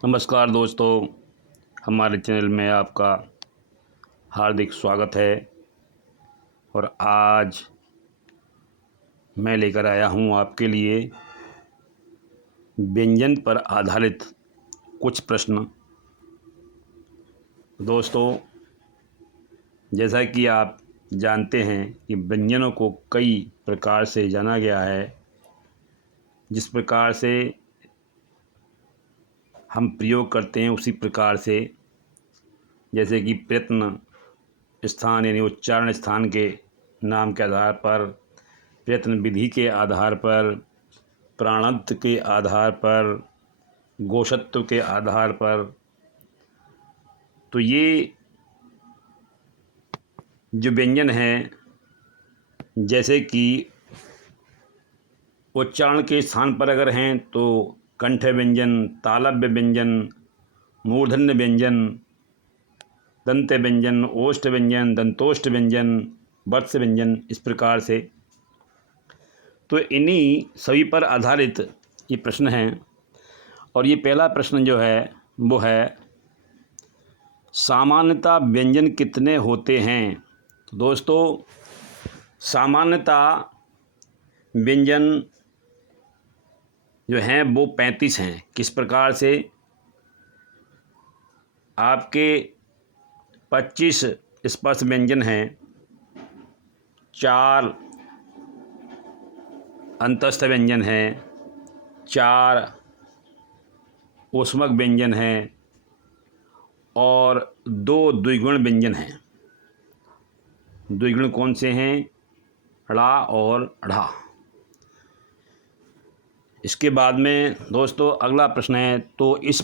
नमस्कार दोस्तों, हमारे चैनल में आपका हार्दिक स्वागत है। और आज मैं लेकर आया हूँ आपके लिए व्यंजन पर आधारित कुछ प्रश्न। दोस्तों, जैसा कि आप जानते हैं कि व्यंजनों को कई प्रकार से जाना गया है। जिस प्रकार से हम प्रयोग करते हैं उसी प्रकार से, जैसे कि प्रयत्न स्थान यानी उच्चारण स्थान के नाम के आधार पर, प्रयत्न विधि के आधार पर, प्राणत्व के आधार पर, गोषत्व के आधार पर, तो ये जो व्यंजन हैं, जैसे कि उच्चारण के स्थान पर अगर हैं तो कंठ व्यंजन, तालव्य व्यंजन, मूर्धन्य व्यंजन, दंत व्यंजन, ओष्ठ व्यंजन, दंतोष्ठ व्यंजन, वत्स व्यंजन, इस प्रकार से। तो इन्हीं सभी पर आधारित ये प्रश्न हैं। और ये पहला प्रश्न जो है वो है, सामान्यतः व्यंजन कितने होते हैं। तो दोस्तों, सामान्यतः व्यंजन जो हैं वो 35 हैं। किस प्रकार से? आपके 25 स्पर्श व्यंजन हैं, 4 अंतस्थ व्यंजन हैं, 4 ऊष्मक व्यंजन हैं और 2 द्विगुण व्यंजन हैं। द्विगुण कौन से हैं? ड़ा और ढ़ा। इसके बाद में दोस्तों अगला प्रश्न है, तो इस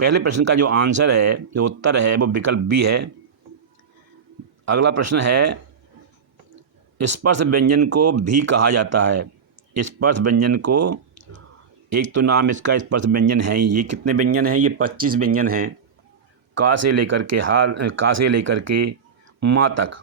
पहले प्रश्न का जो आंसर है, जो उत्तर है, वो विकल्प बी है। अगला प्रश्न है, स्पर्श व्यंजन को भी कहा जाता है। स्पर्श व्यंजन को, एक तो नाम इसका स्पर्श व्यंजन है। ये कितने व्यंजन हैं? ये 25 व्यंजन हैं। का से लेकर के का से लेकर के माँ तक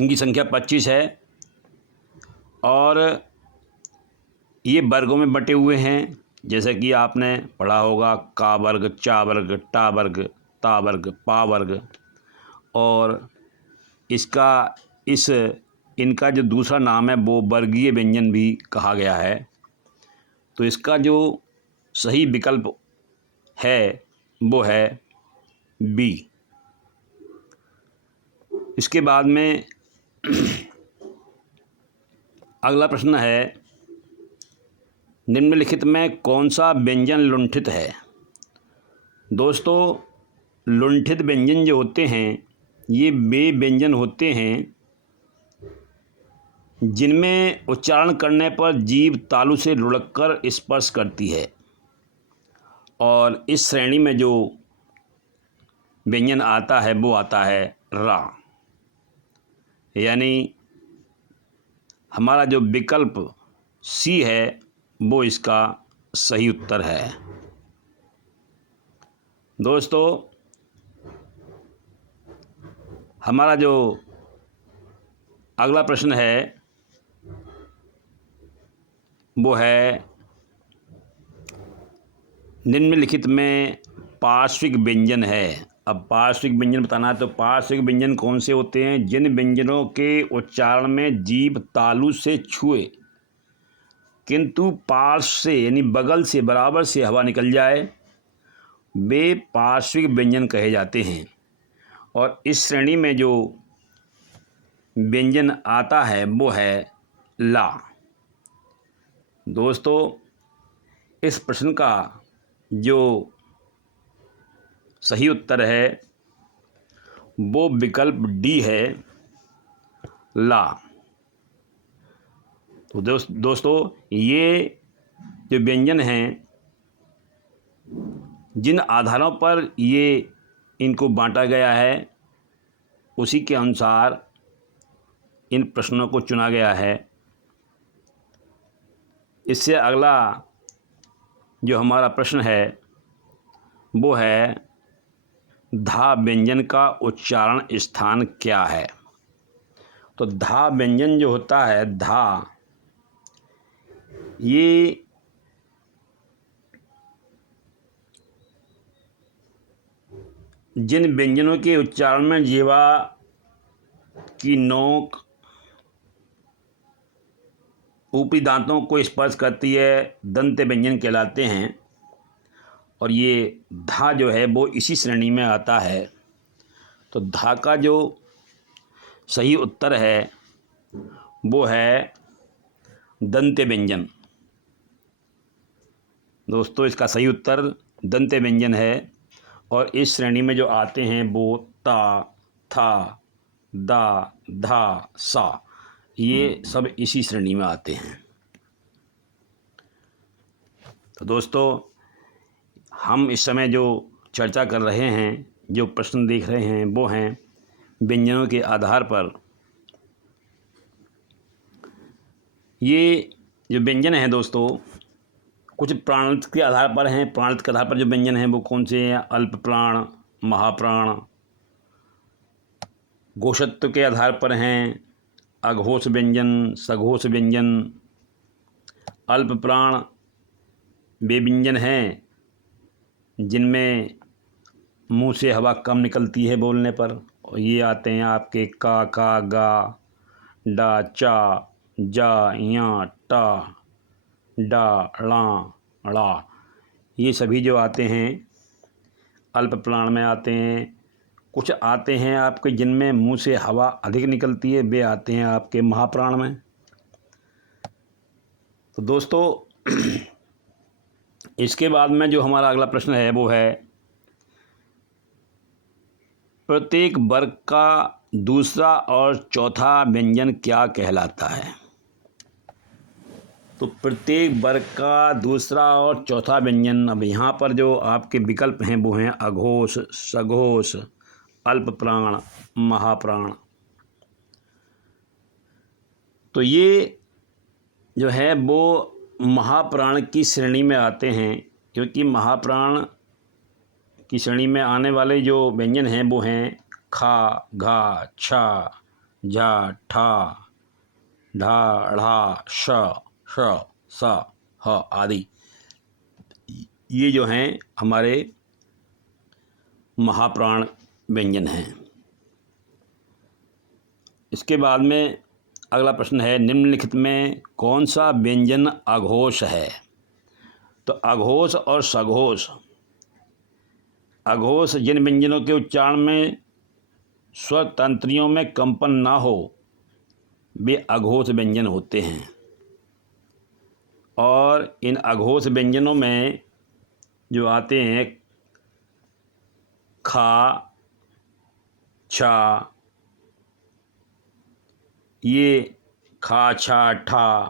इनकी संख्या 25 है। और ये वर्गों में बटे हुए हैं, जैसे कि आपने पढ़ा होगा, का वर्ग, चा वर्ग, टा वर्ग, ता वर्ग, पा वर्ग। और इनका जो दूसरा नाम है वो वर्गीय व्यंजन भी कहा गया है। तो इसका जो सही विकल्प है वो है बी। इसके बाद में अगला प्रश्न है, निम्नलिखित में कौन सा व्यंजन लुंठित है। दोस्तों, लुंठित व्यंजन जो होते हैं, ये वे व्यंजन होते हैं जिनमें उच्चारण करने पर जीभ तालु से लुढ़ककर स्पर्श करती है। और इस श्रेणी में जो व्यंजन आता है वो आता है रा। यानी हमारा जो विकल्प सी है वो इसका सही उत्तर है। दोस्तों, हमारा जो अगला प्रश्न है वो है, निम्नलिखित में पार्श्विक व्यंजन है। अब पार्श्विक व्यंजन बताना है, तो पार्श्विक व्यंजन कौन से होते हैं? जिन व्यंजनों के उच्चारण में जीभ तालु से छुए किंतु पार्श्व से यानी बगल से, बराबर से हवा निकल जाए, वे पार्श्विक व्यंजन कहे जाते हैं। और इस श्रेणी में जो व्यंजन आता है वो है ला। दोस्तों, इस प्रश्न का जो सही उत्तर है वो विकल्प डी है, ला। तो दोस्तों, ये जो व्यंजन हैं, जिन आधारों पर इनको बांटा गया है उसी के अनुसार इन प्रश्नों को चुना गया है। इससे अगला जो हमारा प्रश्न है वो है, धा व्यंजन का उच्चारण स्थान क्या है। तो धा व्यंजन जो होता है, ये जिन व्यंजनों के उच्चारण में जीवा की नोक ऊपरी दांतों को स्पर्श करती है दंत व्यंजन कहलाते हैं। और ये धा जो है वो इसी श्रेणी में आता है। तो धा का जो सही उत्तर है वो है दंत व्यंजन। दोस्तों, इसका सही उत्तर दंत व्यंजन है। और इस श्रेणी में जो आते हैं वो ता, था, दा, धा, सा, ये सब इसी श्रेणी में आते हैं। तो दोस्तों, हम इस समय जो चर्चा कर रहे हैं, जो प्रश्न देख रहे हैं, वो हैं व्यंजनों के आधार पर। ये जो व्यंजन हैं दोस्तों, कुछ प्राणांत के आधार पर हैं। प्राणांत के आधार पर जो व्यंजन हैं वो कौन से हैं? अल्प प्राण, महाप्राण। घोषत्व के आधार पर हैं अघोष व्यंजन, सघोष व्यंजन। अल्प प्राण वे व्यंजन हैं जिनमें मुंह से हवा कम निकलती है बोलने पर। और ये आते हैं आपके का, गा, डा, चा, जा, या, टा, डा, ड़ा, ड़ा। ये सभी जो आते हैं अल्प प्राण में आते हैं। कुछ आते हैं आपके जिनमें मुंह से हवा अधिक निकलती है, वे आते हैं आपके महाप्राण में। तो दोस्तों, इसके बाद में जो हमारा अगला प्रश्न है वो है प्रत्येक वर्ग का दूसरा और चौथा व्यंजन क्या कहलाता है? तो प्रत्येक वर्ग का दूसरा और चौथा व्यंजन, अब यहाँ पर जो आपके विकल्प हैं वो हैं अघोष, सघोष, अल्प प्राण, महाप्राण। तो ये जो है वो महाप्राण की श्रेणी में आते हैं, क्योंकि महाप्राण की श्रेणी में आने वाले जो व्यंजन हैं वो हैं खा, घा, छा, झा, ठा, ढा, ढ़ा, श, स, ह आदि। ये जो हैं हमारे महाप्राण व्यंजन हैं। इसके बाद में अगला प्रश्न है निम्नलिखित में कौन सा व्यंजन अघोष है? तो अघोष और सघोष, अघोष जिन व्यंजनों के उच्चारण में स्वर तंत्रियों में कंपन ना हो वे अघोष व्यंजन होते हैं। और इन अघोष व्यंजनों में जो आते हैं खा, छा, ये खा, छा, ठा,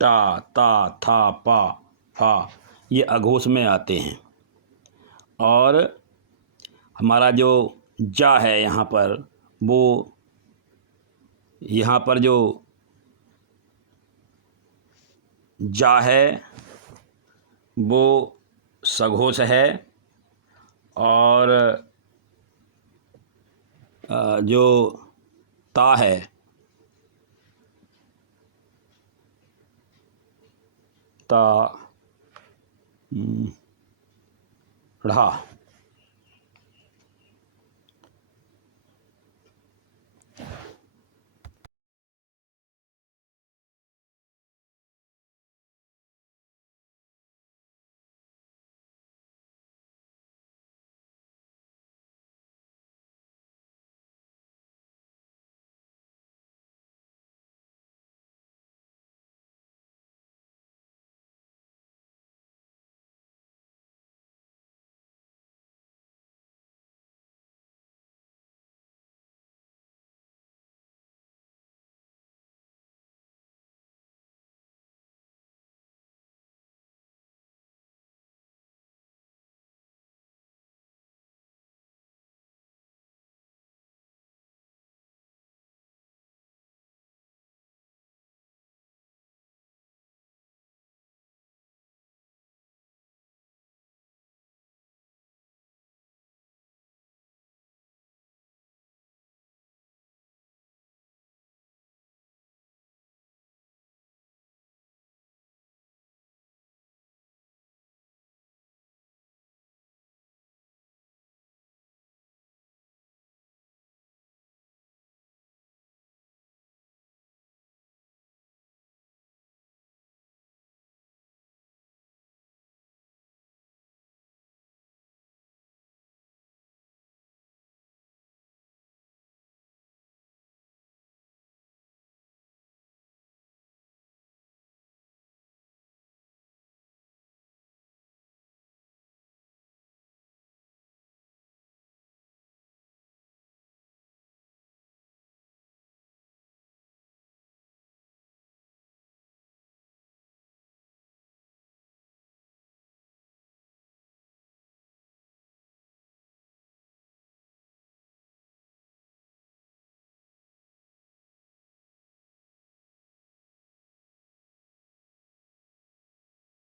टा, ता, था, पा, फा, ये अघोष में आते हैं। और हमारा जो जा है यहाँ पर, वो यहाँ पर जो जा है वो सघोष है। और जो ता है, ता, ढ़ा,